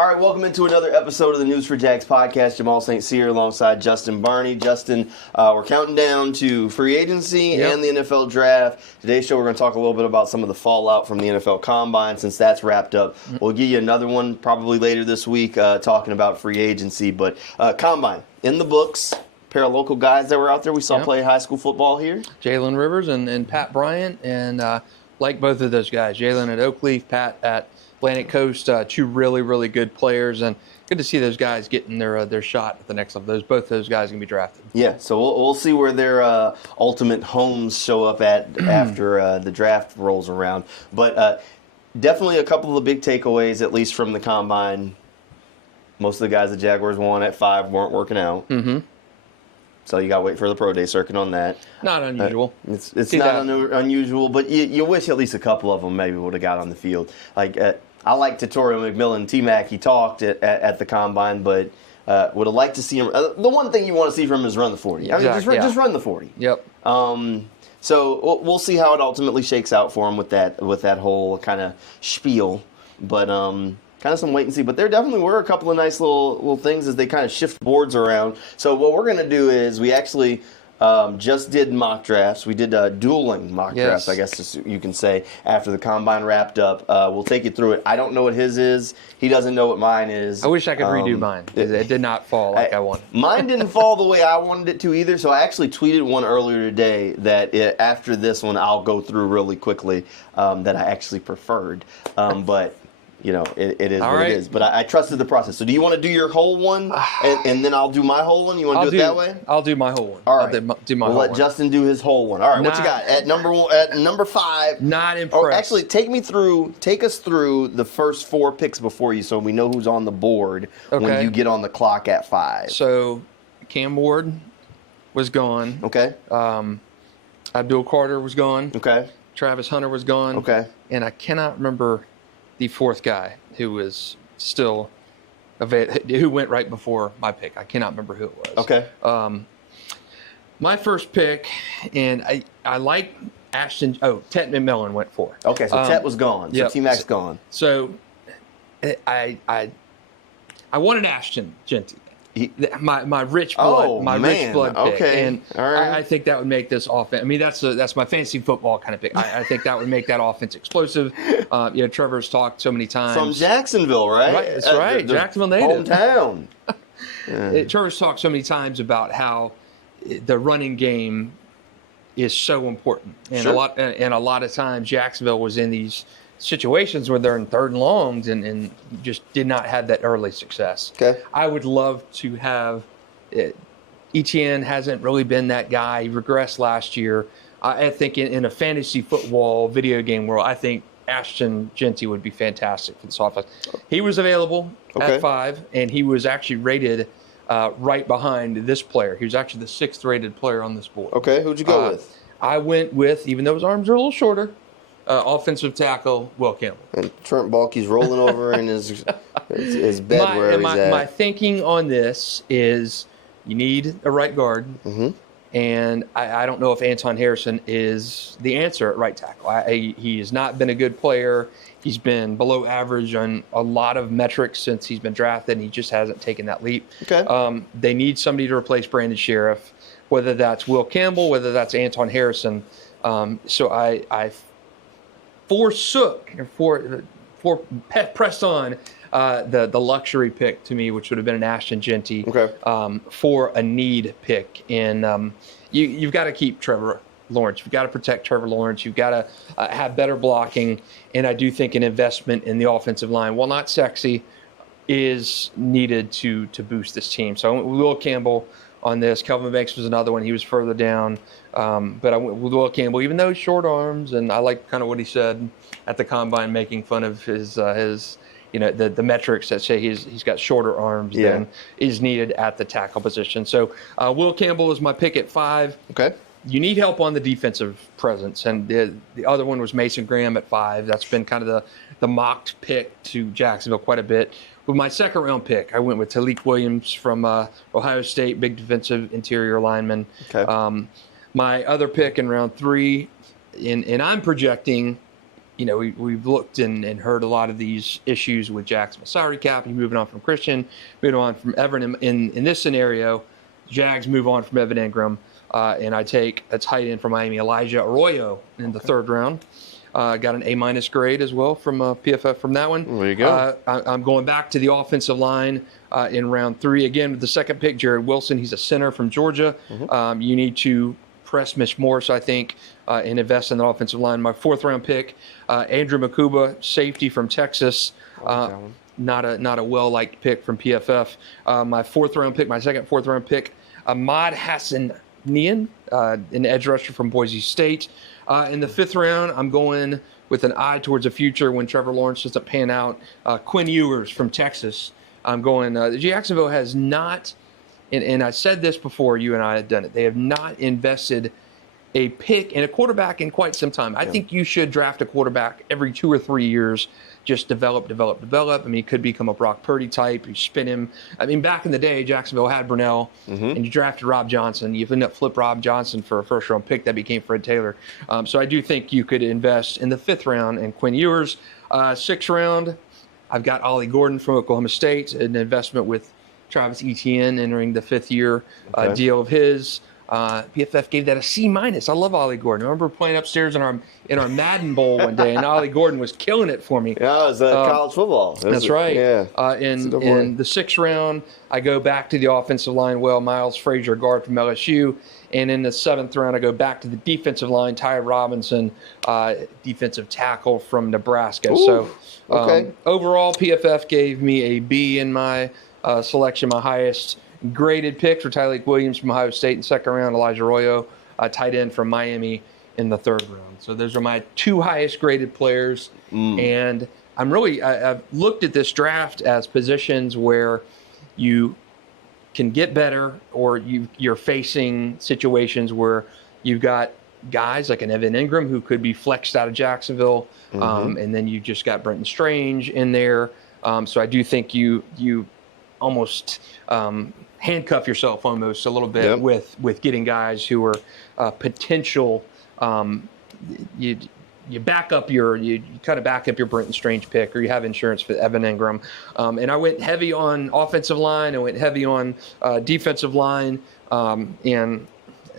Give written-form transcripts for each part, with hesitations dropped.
All right, welcome into another episode of the News4JAGs podcast. Jamal St here alongside Justin Barney. Justin, we're counting down to free agency and the NFL draft. Today's show, we're going to talk a little bit about some of the fallout from the NFL Combine since that's wrapped up. We'll give you another one probably later this week talking about free agency. But Combine, in the books. Pair of local guys that were out there we saw play high school football here. Jalen Rivers and Pat Bryant, and like both of those guys, Jalen at Oakleaf, Pat at Atlantic Coast, two really good players, and good to see those guys getting their shot at the next level. Both those guys are going to be drafted. Yeah, so we'll see where their ultimate homes show up at after the draft rolls around. But definitely a couple of the big takeaways, at least from the Combine. Most of the guys the Jaguars won at 5 weren't working out. Mm-hmm. So you got to wait for the pro day circuit on that. Not unusual. It's not unusual, but you wish at least a couple of them maybe would have got on the field. Like I like Tutorial McMillan, T-Mac. He talked at the Combine, but would have liked to see him. The one thing you want to see from him is run the 40. Exactly, just run the 40. Yep. So we'll see how it ultimately shakes out for him with that whole kind of spiel. But kind of some wait and see. But there definitely were a couple of nice little things as they kind of shift boards around. So what we're going to do is we actually just did mock drafts. We did dueling mock drafts, I guess you can say, after the Combine wrapped up. We'll take you through it. I don't know what his is. He doesn't know what mine is. I wish I could redo mine. It did not fall like I wanted. Mine didn't fall the way I wanted it to either, so I actually tweeted one earlier today that after this one I'll go through really quickly that I actually preferred. But you know, it is what it is. But I trusted the process. So do you want to do your whole one, and then I'll do my whole one? You want to do it that way? I'll do my whole one. All right. I'll do my whole one. Let Justin do his whole one. All right, what you got? At number 5. Not impressed. Or actually, take us through the first 4 picks before you so we know who's on the board when you get on the clock at 5. So Cam Ward was gone. Okay. Abdul Carter was gone. Okay. Travis Hunter was gone. Okay. And I cannot remember the 4th guy who was still who went right before my pick. I cannot remember who it was. Okay. My first pick, and I like Ashton. Oh, Tet McMillan went 4. Okay, so Tet was gone. So T-Mac's gone. So I wanted Ashton Genty. My rich blood, rich blood pick, okay. And right. I think that would make this offense. I mean, that's my fantasy football kind of pick. I think that would make that offense explosive. Trevor's talked so many times from Jacksonville, right? Right, that's right. Jacksonville native, hometown. Trevor's talked so many times about how the running game is so important, and a lot of times Jacksonville was in these situations where they're in 3rd and longs and just did not have that early success. Okay. I would love to have Etienne hasn't really been that guy. He regressed last year. I think in a fantasy football video game world, I think Ashton Genty would be fantastic for this offense. He was available at 5, and he was actually rated right behind this player. He was actually the 6th rated player on this board. Okay, who'd you go with? I went with, even though his arms are a little shorter, offensive tackle Will Campbell. And Trent Baalke's rolling over in his bed where he's at. My thinking on this is you need a right guard, and I don't know if Anton Harrison is the answer at right tackle. He has not been a good player. He's been below average on a lot of metrics since he's been drafted, and he just hasn't taken that leap. Okay. They need somebody to replace Brandon Sheriff, whether that's Will Campbell, whether that's Anton Harrison. So I pressed on the luxury pick to me, which would have been an Ashton Genty, for a need pick. And you've got to keep Trevor Lawrence. You've got to protect Trevor Lawrence. You've got to have better blocking. And I do think an investment in the offensive line, while not sexy, is needed to boost this team. So I went with Will Campbell on this. Kelvin Banks was another one. He was further down. But I went with Will Campbell, even though he's short arms, and I like kind of what he said at the Combine, making fun of his the metrics that say he's got shorter arms than is needed at the tackle position. So Will Campbell is my pick at 5. Okay. You need help on the defensive presence, and the other one was Mason Graham at 5. That's been kind of the mocked pick to Jacksonville quite a bit. With my 2nd round pick, I went with Talik Williams from Ohio State, big defensive interior lineman. Okay. My other pick in round 3, and I'm projecting we've looked and heard a lot of these issues with Jacksonville salary cap. You moving on from Christian, moving on from Everett. In this scenario, Jags move on from Evan Ingram, and I take a tight end from Miami, Elijah Arroyo, in the third round. Got an A- grade as well from PFF from that one. There you go. I'm going back to the offensive line in round 3. Again, with the second pick, Jared Wilson. He's a center from Georgia. You need to press Mitch Morse, I think, and invest in the offensive line. My 4th round pick, Andrew Makuba, safety from Texas. Not a well-liked pick from PFF. My 4th round pick, my second 4th round pick, Ahmad Hassanian, an edge rusher from Boise State. In the 5th round, I'm going with an eye towards the future when Trevor Lawrence doesn't pan out. Quinn Ewers from Texas. I'm going. Jacksonville has not, and I said this before you and I had done it, they have not invested a pick in a quarterback in quite some time. I think you should draft a quarterback every 2 or 3 years. Just develop. I mean, he could become a Brock Purdy type. You spin him. I mean, back in the day, Jacksonville had Brunell, and you drafted Rob Johnson. You ended up flip Rob Johnson for a first-round pick that became Fred Taylor. So I do think you could invest in the 5th round in Quinn Ewers. 6th round, I've got Ollie Gordon from Oklahoma State, an investment with Travis Etienne entering the 5th year deal of his. PFF gave that a C-. I love Ollie Gordon. I remember playing upstairs in our Madden Bowl one day, and Ollie Gordon was killing it for me. Yeah, it was college football. That's right. Yeah. In the 6th round, I go back to the offensive line. Miles Frazier, guard from LSU. And in the 7th round, I go back to the defensive line. Ty Robinson, defensive tackle from Nebraska. Ooh, Overall, PFF gave me a B in my selection, my highest graded picks were Tyleik Williams from Ohio State in the 2nd round, Elijah Arroyo, tight end from Miami in the 3rd round. So those are my 2 highest graded players. And I've looked at this draft as positions where you can get better, or you're facing situations where you've got guys like an Evan Ingram who could be flexed out of Jacksonville, and then you just got Brenton Strange in there. So I do think you almost handcuff yourself almost a little bit with getting guys who are potential. You kind of back up your Brenton Strange pick, or you have insurance for Evan Ingram. And I went heavy on offensive line. I went heavy on defensive line. And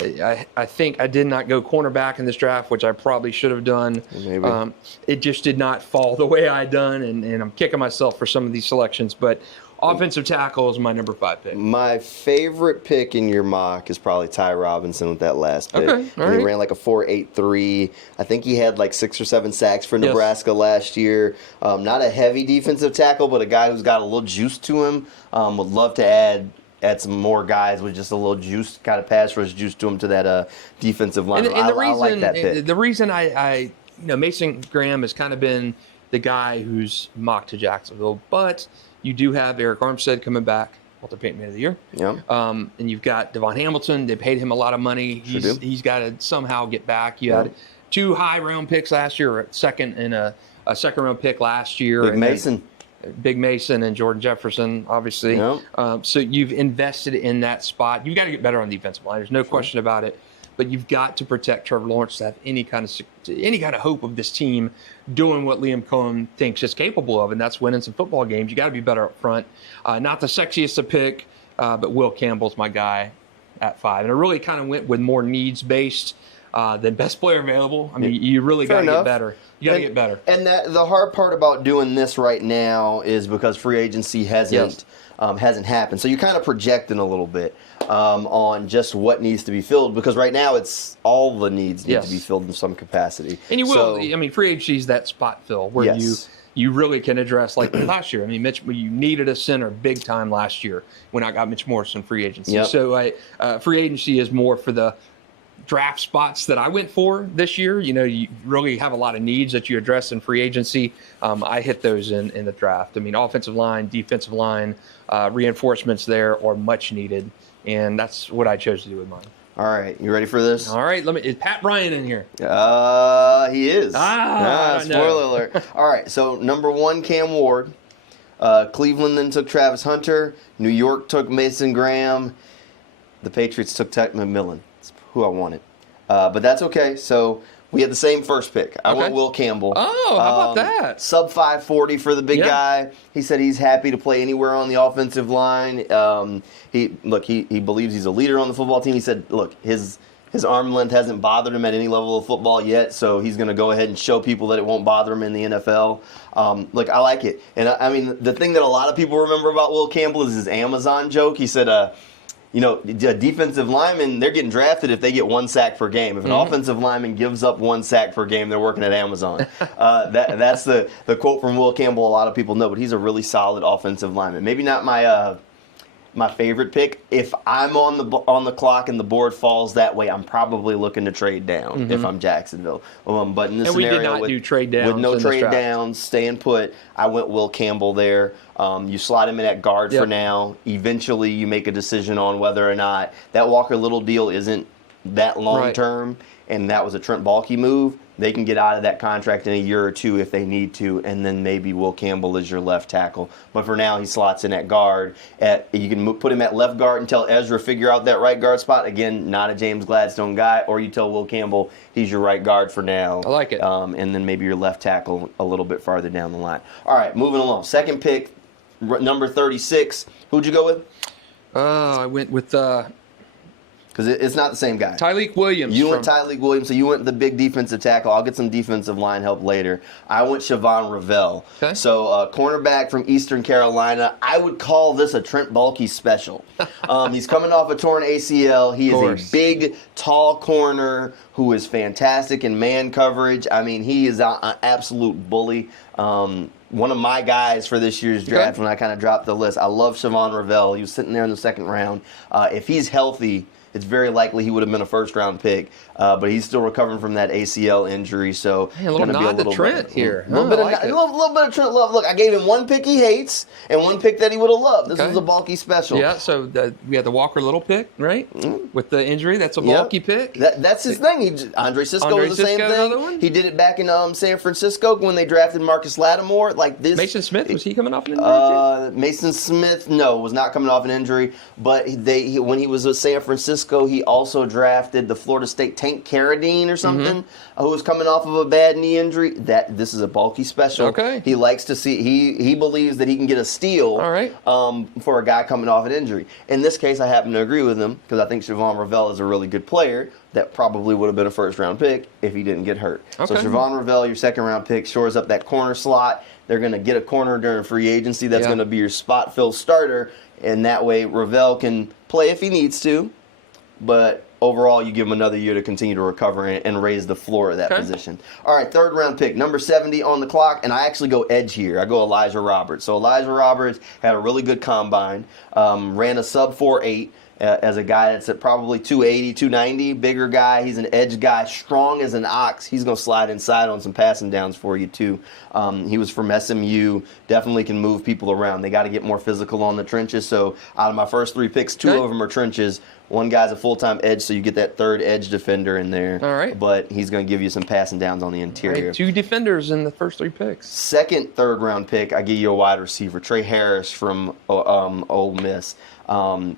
I think I did not go cornerback in this draft, which I probably should have done. Maybe. It just did not fall the way I done, and I'm kicking myself for some of these selections. But offensive tackle is my number 5 pick. My favorite pick in your mock is probably Ty Robinson with that last pick. Okay, all right. He ran like a 4.83. I think he had like 6 or 7 sacks for Nebraska last year. Not a heavy defensive tackle, but a guy who's got a little juice to him. Would love to add some more guys with just a little juice, kind of pass rush juice to him to that defensive line. And I like that pick. The reason I Mason Graham has kind of been the guy who's mocked to Jacksonville, but you do have Eric Armstead coming back, Walter Payton Man of the Year. Yeah. And you've got Devon Hamilton. They paid him a lot of money. He's got to somehow get back. You had 2 high round picks last year, a 2nd and a 2nd round pick last year. Big Mason and Jordan Jefferson, obviously. Yep. So you've invested in that spot. You've got to get better on the defensive line. There's no question about it. But you've got to protect Trevor Lawrence to have any kind of hope of this team doing what Liam Cohen thinks it's capable of, and that's winning some football games. You got to be better up front. Not the sexiest to pick, but Will Campbell's my guy at 5. And I really kind of went with more needs-based than best player available. I mean, you really got to get better. You got to get better. And the hard part about doing this right now is because free agency hasn't happened. So you're kind of projecting a little bit on just what needs to be filled, because right now it's all the needs need to be filled in some capacity. And you will. I mean, free agency is that spot fill where you really can address, like last year. I mean, you needed a center big time last year when I got Mitch Morse in free agency. Yep. So free agency is more for the draft spots that I went for this year. You really have a lot of needs that you address in free agency. I hit those in the draft. I mean, offensive line, defensive line, reinforcements there are much needed, and that's what I chose to do with mine. All right, you ready for this? All right, is Pat Bryant in here? He is. Spoiler alert. All right, so number 1, Cam Ward. Cleveland then took Travis Hunter. New York took Mason Graham. The Patriots took Tech McMillan. That's who I wanted. But that's okay. So We had the same first pick. I went Will Campbell. Oh, how about that? Sub 540 for the big guy. He said he's happy to play anywhere on the offensive line. He believes he's a leader on the football team. He said, look, his arm length hasn't bothered him at any level of football yet, so he's going to go ahead and show people that it won't bother him in the NFL. Look, I like it. And, I mean, the thing that a lot of people remember about Will Campbell is his Amazon joke. He said, defensive linemen, they're getting drafted if they get 1 sack per game. If an offensive lineman gives up 1 sack per game, they're working at Amazon. That's the quote from Will Campbell a lot of people know, but he's a really solid offensive lineman. Maybe not my favorite pick. If I'm on the clock and the board falls that way, I'm probably looking to trade down if I'm Jacksonville. But in this scenario, we did not do trade downs. With no trade downs, staying put, I went Will Campbell there. You slot him in at guard for now. Eventually, you make a decision on whether or not that Walker Little deal isn't that long term, and that was a Trent Baalke move. They can get out of that contract in a year or two if they need to, and then maybe Will Campbell is your left tackle. But for now, he slots in at guard. You can put him at left guard and tell Ezra figure out that right guard spot. Again, not a James Gladstone guy. Or you tell Will Campbell he's your right guard for now. I like it. And then maybe your left tackle a little bit farther down the line. All right, moving along. Second pick, number 36. Who'd you go with? I went with... Because it's not the same guy. Tyleik Williams. You went Tyleik Williams, so you went the big defensive tackle. I'll get some defensive line help later. I went Siobhan Revell. Okay. So cornerback from Eastern Carolina. I would call this a Trent Baalke special. He's coming off a torn ACL. He is a big, tall corner who is fantastic in man coverage. I mean, he is an absolute bully. One of my guys for this year's draft when I kind of dropped the list. I love Siobhan Revell. He was sitting there in the second round. If he's healthy, it's very likely he would have been a first-round pick, but he's still recovering from that ACL injury. So a little nod to Trent here. A little bit of Trent love. Look, I gave him 1 pick he hates and 1 pick that he would have loved. This was a Baalke special. Yeah, so we had the Walker Little pick, right? With the injury, that's a Baalke pick. That's his thing. Andre Cisco was the same thing. He did it back in San Francisco when they drafted Marcus Lattimore. Like this. Mason Smith, was he coming off an injury? Mason Smith, no, was not coming off an injury. But when he was with San Francisco, he also drafted the Florida State Tank Carradine or something, who was coming off of a bad knee injury. This is a Baalke special. Okay. He likes to see. He believes that he can get a steal. All right. For a guy coming off an injury. In this case, I happen to agree with him because I think Siobhan Revell is a really good player that probably would have been a first-round pick if he didn't get hurt. Okay. So Siobhan Revell, your second-round pick, shores up that corner slot. They're going to get a corner during free agency. That's going to be your spot fill starter, and that way Revell can play if he needs to. But overall, you give him another year to continue to recover and raise the floor of that position. All right, third-round pick, number 70 on the clock, and I actually go edge here. I go Elijah Roberts. So Elijah Roberts had a really good combine, ran a sub 4.8 as a guy that's at probably 280, 290, bigger guy. He's an edge guy, strong as an ox. He's going to slide inside on some passing downs for you, too. He was from SMU, definitely can move people around. They got to get more physical on the trenches. So out of my first 3 picks, 2 of them are trenches. One guy's a full-time edge, so you get that third edge defender in there. All right. But he's going to give you some passing downs on the interior. Right, 2 defenders in the first 3 picks. Second, third-round pick, I give you a wide receiver, Trey Harris from Ole Miss.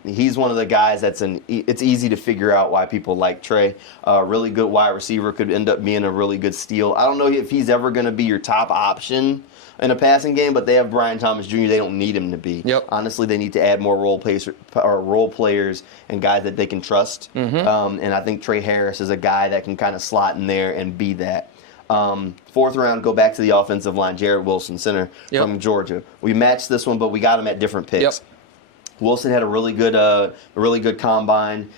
He's one of the guys it's easy to figure out why people like Trey. Really good wide receiver, could end up being a really good steal. I don't know if he's ever going to be your top option in a passing game, but they have Brian Thomas Jr. They don't need him to be. Yep. Honestly, they need to add more role players and guys that they can trust. And I think Trey Harris is a guy that can kind of slot in there and be that. Fourth round, go back to the offensive line, Jarrett Wilson, center from Georgia. We matched this one, but we got him at different picks. Wilson had a really good combine.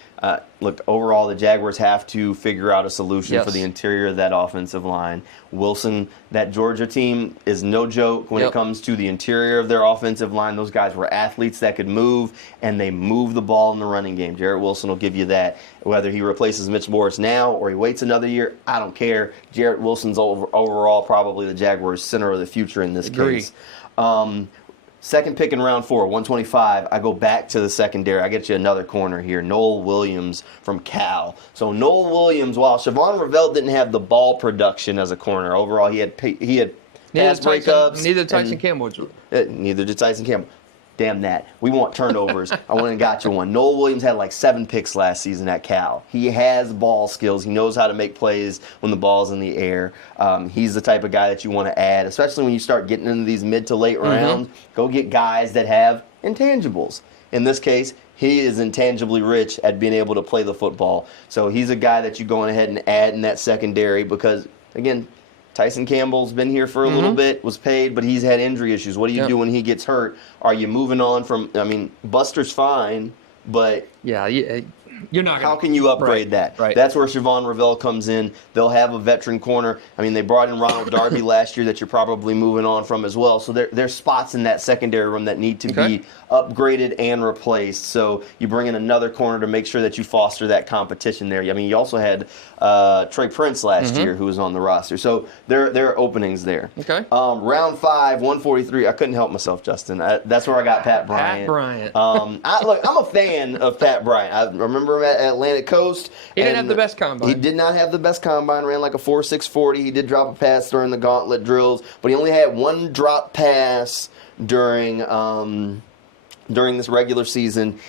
Look, overall, the Jaguars have to figure out a solution for the interior of that offensive line. Wilson, that Georgia team is no joke when it comes to the interior of their offensive line. Those guys were athletes that could move, and they move the ball in the running game. Jarrett Wilson will give you that. Whether he replaces Mitch Morris now or he waits another year, I don't care. Jarrett Wilson's overall probably the Jaguars' center of the future in this case. Second pick in round 4, 125, I go back to the secondary. I get you another corner here, Noel Williams from Cal. So Noel Williams, while Siobhan Revell didn't have the ball production as a corner, overall he had pass breakups. Neither did Tyson Campbell. Neither did Tyson Campbell. damn that. We want turnovers. I went and got you one. Noel Williams had like 7 picks last season at Cal. He has ball skills. He knows how to make plays when the ball's in the air. He's the type of guy that you want to add, especially when you start getting into these mid to late rounds. Go get guys that have intangibles. In this case, he is intangibly rich at being able to play the football. So he's a guy that you're going ahead and add in that secondary because, again, Tyson Campbell's been here for a little bit, was paid, but he's had injury issues. What do you do when he gets hurt? Are you moving on from, I mean, Buster's fine, but yeah, you're not. How can you upgrade that? Right. That's where Siobhan Ravel comes in. They'll have a veteran corner. I mean, they brought in Ronald Darby last year that you're probably moving on from as well. So there's spots in that secondary room that need to be upgraded and replaced. So you bring in another corner to make sure that you foster that competition there. I mean, you also had Trey Prince last year who was on the roster. So there are openings there. Okay. Round 5, 143. I couldn't help myself, Justin. That's where I got Pat Bryant. Pat Bryant. Look, I'm a fan of Pat Bryant. I remember him at Atlantic Coast. He didn't have the best combine. He did not have the best combine. Ran like a 4.6 40. He did drop a pass during the gauntlet drills, but he only had one drop pass during this regular season.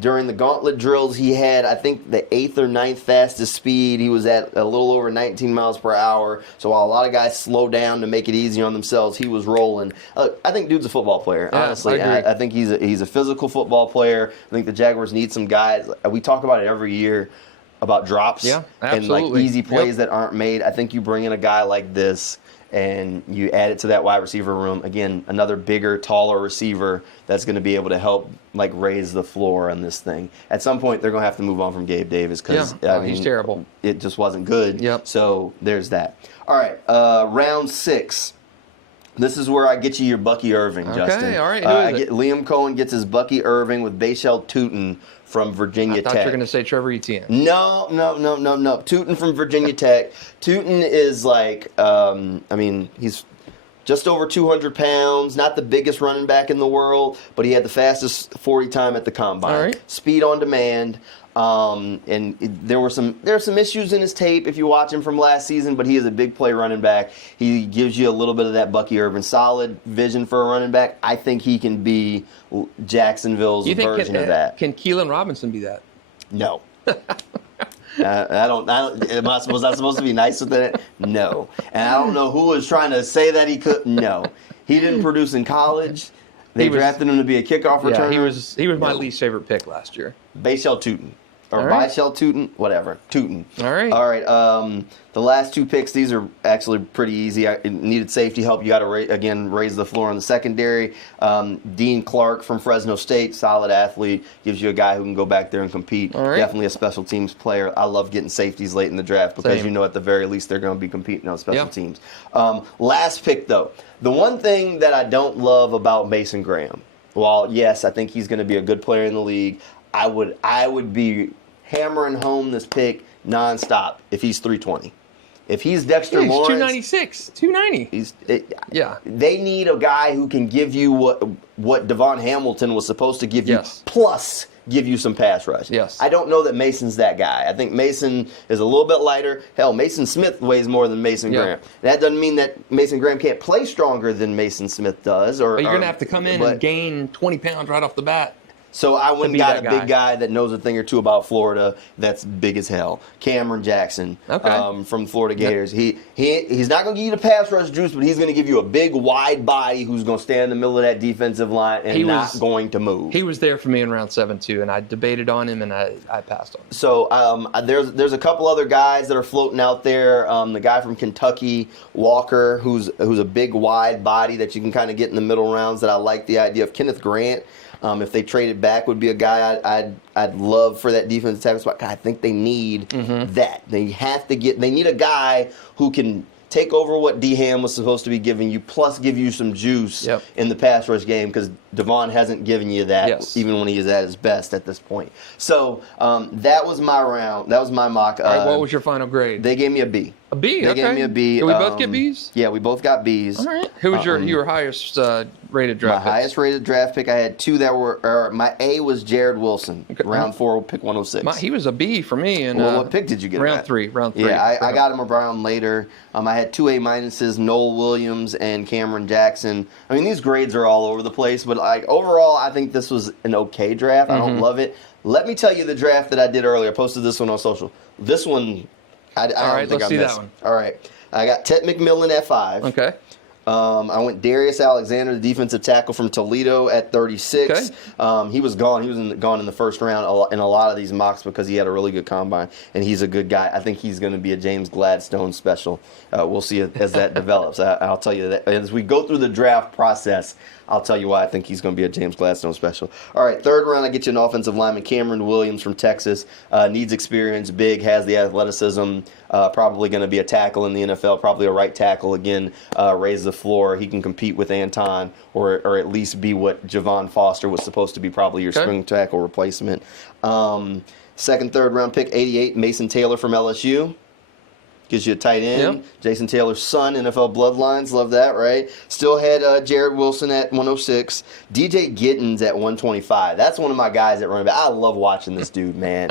During the gauntlet drills, he had, I think, the 8th or 9th fastest speed. He was at a little over 19 miles per hour. So while a lot of guys slow down to make it easy on themselves, he was rolling. I think dude's a football player, honestly. I think he's a physical football player. I think the Jaguars need some guys. We talk about it every year about drops and like easy plays that aren't made. I think you bring in a guy like this and you add it to that wide receiver room. Again, another bigger, taller receiver that's going to be able to help like raise the floor on this thing. At some point, they're going to have to move on from Gabe Davis because he's terrible. It just wasn't good. Yep. So there's that. All right, round 6. This is where I get you your Bucky Irving, Justin. Okay, all right. Who is it? Liam Cohen gets his Bucky Irving with Bashal Tootin from Virginia Tech. I thought you were going to say Trevor Etienne. No. Tootin from Virginia Tech. Tootin is like, he's just over 200 pounds, not the biggest running back in the world, but he had the fastest 40 time at the combine. All right. Speed on demand. And there are some issues in his tape if you watch him from last season, but he is a big play running back. He gives you a little bit of that Bucky Irvin solid vision for a running back. I think he can be Jacksonville's version of that. Can Keelan Robinson be that? No. Was I supposed to be nice with it? No. And I don't know who was trying to say that he could. No. He didn't produce in college. They drafted him to be a kickoff returner. He was my least favorite pick last year. Bashal Tootin. Or Bashal Tootin, whatever. Tootin. All right. All right. The last 2 picks, these are actually pretty easy. I needed safety help. You got to, raise the floor on the secondary. Dean Clark from Fresno State, solid athlete. Gives you a guy who can go back there and compete. All right. Definitely a special teams player. I love getting safeties late in the draft because you know at the very least they're going to be competing on special teams. Last pick, though. The one thing that I don't love about Mason Graham, while, yes, I think he's going to be a good player in the league, I would be hammering home this pick nonstop if he's 320. If he's Dexter Lawrence, 296, 290. They need a guy who can give you what Devon Hamilton was supposed to give you, plus give you some pass rush. Yes. I don't know that Mason's that guy. I think Mason is a little bit lighter. Hell, Mason Smith weighs more than Mason Graham. That doesn't mean that Mason Graham can't play stronger than Mason Smith does. But you're going to have to come in and gain 20 pounds right off the bat. So I went and got a big guy that knows a thing or two about Florida that's big as hell. Cameron Jackson from Florida Gators. He's not going to give you the pass rush juice, but he's going to give you a big, wide body who's going to stand in the middle of that defensive line and not going to move. He was there for me in round 7, too, and I debated on him, and I passed on him. So there's a couple other guys that are floating out there. The guy from Kentucky, Walker, who's a big, wide body that you can kind of get in the middle rounds that I like the idea of. Kenneth Grant. If they traded back, would be a guy I'd love for that defensive tackle spot. I think they need that. They need a guy who can take over what D. Ham was supposed to be giving you, plus give you some juice in the pass rush game, because Devon hasn't given you that even when he is at his best at this point. So that was my round. That was my mock. All right, what was your final grade? They gave me a B. A B. They gave me a B. Did we both get Bs? Yeah, we both got Bs. All right. Who was your highest rated draft? My highest rated draft pick. I had two that were. My A was Jared Wilson, round 4, pick 106. He was a B for me. And what pick did you get? Round 3. Yeah, I got him around later. I had 2 A minuses: Noel Williams and Cameron Jackson. I mean, these grades are all over the place, but overall, I think this was an okay draft. I don't love it. Let me tell you the draft that I did earlier. I posted this one on social. This one, I don't think I missed. That one. All right. I got Ted McMillan at 5. Okay. I went Darius Alexander, the defensive tackle from Toledo, at 36. Okay. He was gone. He was gone in the first round in a lot of these mocks because he had a really good combine, and he's a good guy. I think he's going to be a James Gladstone special. We'll see as that develops. I'll tell you that as we go through the draft process. I'll tell you why I think he's going to be a James Gladstone special. All right, third round, I get you an offensive lineman, Cameron Williams from Texas. Needs experience, big, has the athleticism, probably going to be a tackle in the NFL, probably a right tackle again, raise the floor. He can compete with Anton or at least be what Javon Foster was supposed to be, probably your spring tackle replacement. Second, third round pick, 88, Mason Taylor from LSU. Gives you a tight end. Yep. Jason Taylor's son, NFL bloodlines. Love that, right? Still had Jared Wilson at 106. DJ Gittens at 125. That's one of my guys at running back. I love watching this dude, man.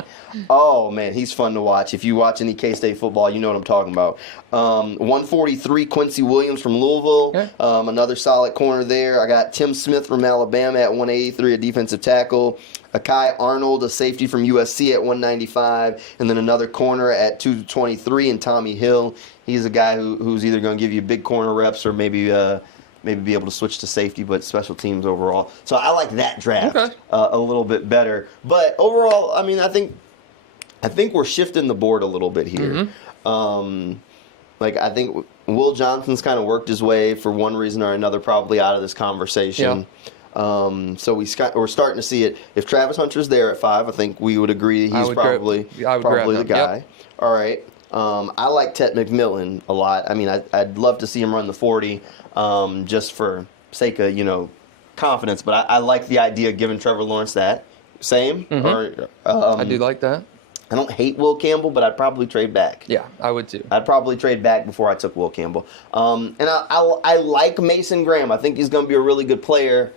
Oh, man, he's fun to watch. If you watch any K-State football, you know what I'm talking about. 143, Quincy Williams from Louisville. Okay. Another solid corner there. I got Tim Smith from Alabama at 183, a defensive tackle. Akai Arnold, a safety from USC at 195, and then another corner at 223, and Tommy Hill. He's a guy who's either going to give you big corner reps or maybe be able to switch to safety, but special teams overall. So I like that draft a little bit better. But overall, I mean, I think we're shifting the board a little bit here. I think Will Johnson's kind of worked his way for one reason or another, probably out of this conversation. Yeah. So we're starting to see it. If Travis Hunter's there at 5, I think we would agree he's probably the guy. Yep. All right. I like Ted McMillan a lot. I mean, I'd love to see him run the 40, just for sake of confidence. But I like the idea of giving Trevor Lawrence that. Same. I do like that. I don't hate Will Campbell, but I'd probably trade back. Yeah, I would too. I'd probably trade back before I took Will Campbell. And I like Mason Graham. I think he's going to be a really good player.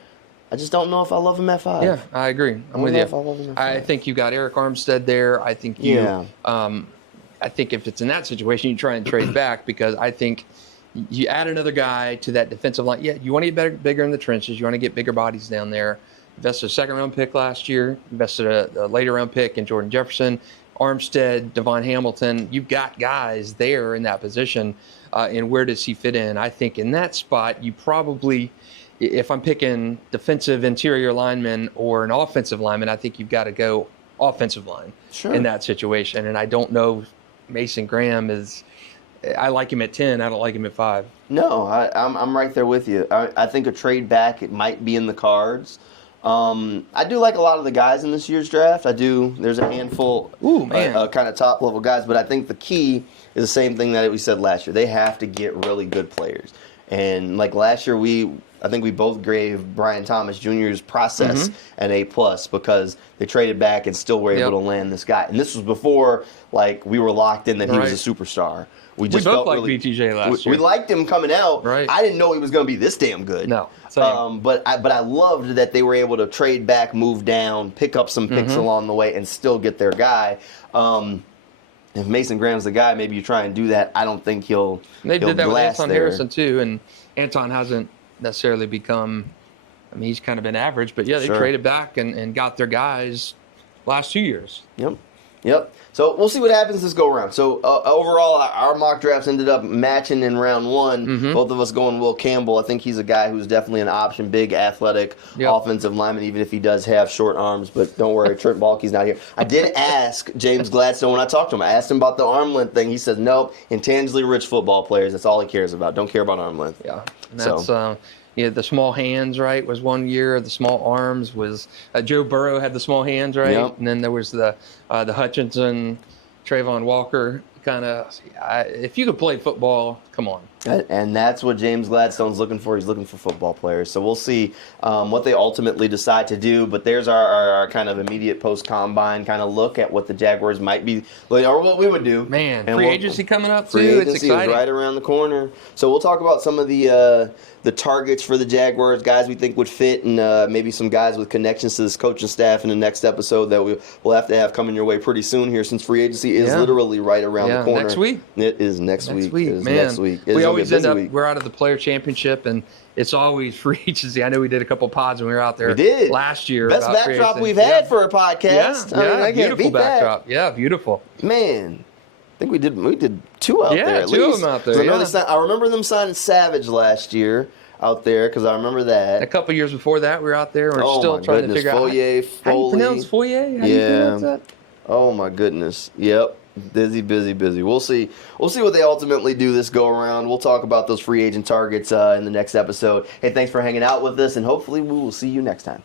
I just don't know if I love him at 5. Yeah, I agree. I'm with you. I think you got Eric Armstead there. I think I think if it's in that situation, you try and trade back because I think you add another guy to that defensive line. Yeah, you want to get bigger in the trenches. You want to get bigger bodies down there. Invested a second-round pick last year. Invested a later-round pick in Jordan Jefferson, Armstead, Devon Hamilton. You've got guys there in that position. And where does he fit in? I think in that spot, you probably, if I'm picking defensive interior lineman or an offensive lineman, I think you've got to go offensive line in that situation. And I don't know if Mason Graham is – I like him at 10. I don't like him at 5. No, I'm right there with you. I think a trade back, it might be in the cards. I do like a lot of the guys in this year's draft. I do. There's a handful kind of top-level guys. But I think the key is the same thing that we said last year. They have to get really good players. And like last year, I think we both gave Brian Thomas Jr.'s process an A+ because they traded back and still were able to land this guy. And this was before we were locked in that he was a superstar. We both liked BTJ last year. We liked him coming out. Right. I didn't know he was going to be this damn good. No. But I loved that they were able to trade back, move down, pick up some picks along the way, and still get their guy. If Mason Graham's the guy, maybe you try and do that. I don't think he'll. They did that with Anton Harrison too, and Anton hasn't necessarily become. I mean, he's kind of been average, but yeah, they traded back and got their guys last 2 years. Yep. So we'll see what happens this go around. So overall, our mock drafts ended up matching in round 1. Both of us going Will Campbell. I think he's a guy who's definitely an option, big, athletic, offensive lineman, even if he does have short arms. But don't worry, Trent Baalke's not here. I did ask James Gladstone when I talked to him. I asked him about the arm length thing. He said, nope, intangibly rich football players. That's all he cares about. Don't care about arm length. Yeah. And that's the small hands, right, was one year. The small arms was Joe Burrow had the small hands, right? Yep. And then there was the Hutchinson, Trayvon Walker kind of. If you could play football, come on. And that's what James Gladstone's looking for. He's looking for football players. So we'll see what they ultimately decide to do. But there's our kind of immediate post-combine kind of look at what the Jaguars might be, or what we would do. Man, free agency coming up, too. Free agency it's exciting. is right around the corner. So we'll talk about some of the targets for the Jaguars, guys we think would fit, and maybe some guys with connections to this coaching staff in the next episode that we'll have to have coming your way pretty soon here, since free agency is literally right around the corner. Next week. It is next week. It is Man. next week. We always end up, we're out of the player championship, and it's always free agency. I know we did a couple pods when we were out there last year. Best backdrop we've had for a podcast. Yeah, beautiful backdrop. Yeah, beautiful. Man. I think we did two out there at least. Two of them out there. I remember them signing Savage last year out there, because I remember that. A couple years before that, we were out there. We're still trying to figure out how you pronounce Foyer. How do you pronounce that? Oh my goodness. Yep. Busy. We'll see what they ultimately do this go around. We'll talk about those free agent targets in the next episode. Hey, thanks for hanging out with us, and hopefully we will see you next time.